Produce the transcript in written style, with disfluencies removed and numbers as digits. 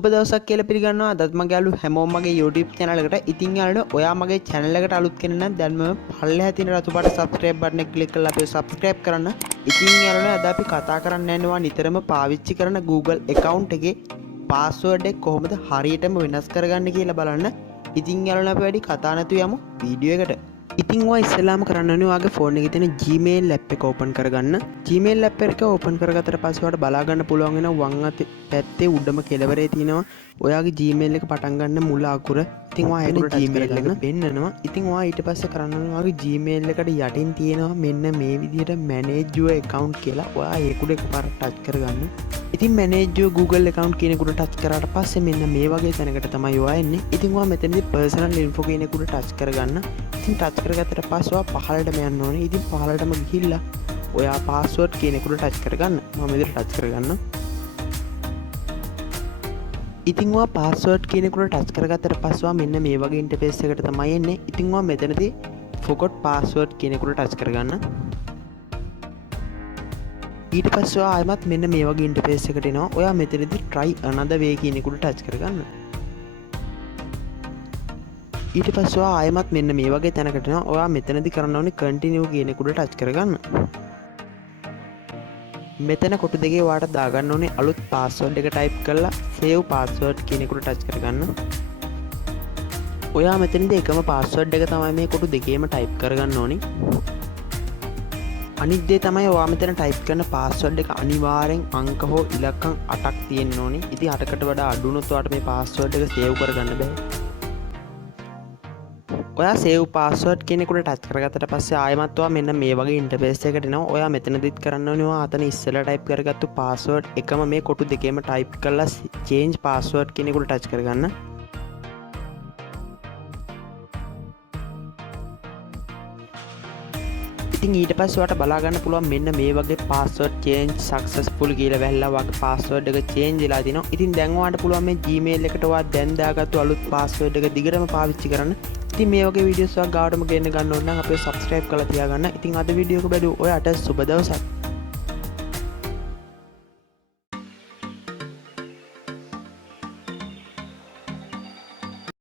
සුබ දවසක් කියලා පිළිගන්නවා. අදත් මගේ යාළු හැමෝම මගේ YouTube channel එකට. ඉතින් යාළුවෝ ඔයා මගේ channel එකට අලුත් කෙනෙක් නම් දැන්ම පල්ලෙහා තියෙන රතු පාට subscribe button එක click කරලා අපිව subscribe කරන්න. ඉතින් යාළුවෝ අද අපි කතා කරන්න යනවා නිතරම පාවිච්චි කරන Google account එකේ password එක කොහොමද හරියටම වෙනස් කරගන්නේ කියලා බලන්න. ඉතින් යාළුවෝ අපි වැඩි කතා නැතුව යමු වීඩියෝ එකට. ඉතින් ඔයා ඉස්සෙල්ලාම කරන්න ඕනේ ඔයාගේ ෆෝන් එකේ තියෙන Gmail app එක open කරගන්න. Gmail app එක open කරගත්තට පස්සේ ඔයාලට බලා ගන්න පුළුවන් වෙනවා වම් අතේ පැත්තේ උඩම කෙළවරේ තියෙනවා ඔයාගේ Gmail එක පටන් ගන්න මුල අකුර. ඉතින් ඔයා ඒකට Gmail එක පෙන්නනවා. ඉතින් ඔයා ඊට පස්සේ කරන්න ඕනේ ඔයාගේ Gmail එකට යටින් තියෙනවා මෙන්න මේ විදිහට manage your account කියලා. ඔයා ඒකට එකපාරට touch කරගන්න. ඉතින් manage your Google account කියන එකට touch කරාට පස්සේ මෙන්න මේ වගේ තැනකට තමයි ඔයා එන්නේ. ඉතින් ඔයා මෙතනදී personal info කියන එකට touch කරගන්න. ඉතින් touch කරගත්තට පස්සේ ඔයා පහළටම යන්න ඕනේ. ඉතින් පහළටම ගිහිල්ලා ඔයා password කියන එකට touch කරගන්න. මම මෙතන touch කරගන්න. ඉතින් ඔයා password කියන එකට touch කරගත්තට පස්සේ ඔයා මෙන්න මේ වගේ interface එකකට තමයි එන්නේ. ඉතින් ඔයා මෙතනදී forgot password කියන එකට touch කරගන්න. ඊට පස්සේ ඔයා ආයෙමත් මෙන්න මේ වගේ interface එකකට එනවා. ඔයා මෙතනදී try another way කියන එකට touch කරගන්න. ඊට පස්සේ ඔයා ආයෙමත් මෙන්න මේ වගේ තැනකට එනවා. ඔයා මෙතනදී කරන්න ඕනේ continue කියන එකට touch කරගන්න. මෙතන කොටු දෙකේ ඔයාට දාගන්න ඕනේ අලුත් password එක type කරලා save password කියන එකට touch කරගන්න. ඔයා මෙතනදී එකම password එක තමයි මේ කොටු දෙකේම type කරගන්න ඕනේ. අනිත් දේ තමයි ඔයා මෙතන type කරන password එක අනිවාර්යෙන් අංක හෝ ඉලක්කම් 8ක් තියෙන්න ඕනේ. ඉතින් 8කට වඩා අඩු වුණොත් ඔයාට මේ password එක save කරගන්න බෑ. ඔයා save password කියන එකට touch කරගත්තට පස්සේ ආයෙමත් ඔයා මෙන්න මේ වගේ interface එකකට එනවා. ඔයා මෙතනදිත් කරන්න ඕනේ ඔයා අතන ඉස්සෙල්ලා type කරගත්තු password එකම මේ කොටු දෙකේම type කරලා change password කියන එකට touch කරගන්න. ඉතින් ඊට පස්සේ ඔයාට බලා ගන්න පුළුවන් මෙන්න මේ වගේ password change successful කියලා වැහලා ඔයාගේ password එක change වෙලා තිනවා. ඉතින් දැන් ඔයාට පුළුවන් මේ Gmail එකට ඔයා දැන් දාගත්තු අලුත් password එක දිගටම පාවිච්චි කරන්න. ඉතින් මේ වගේ වීඩියෝස් ඔයා ගාවටම ගෙන්න ගන්න ඕන නම් අපේ subscribe කරලා තියාගන්න. ඉතින් අද වීඩියෝ එක බැලුව ඔයාට සුබ දවසක්.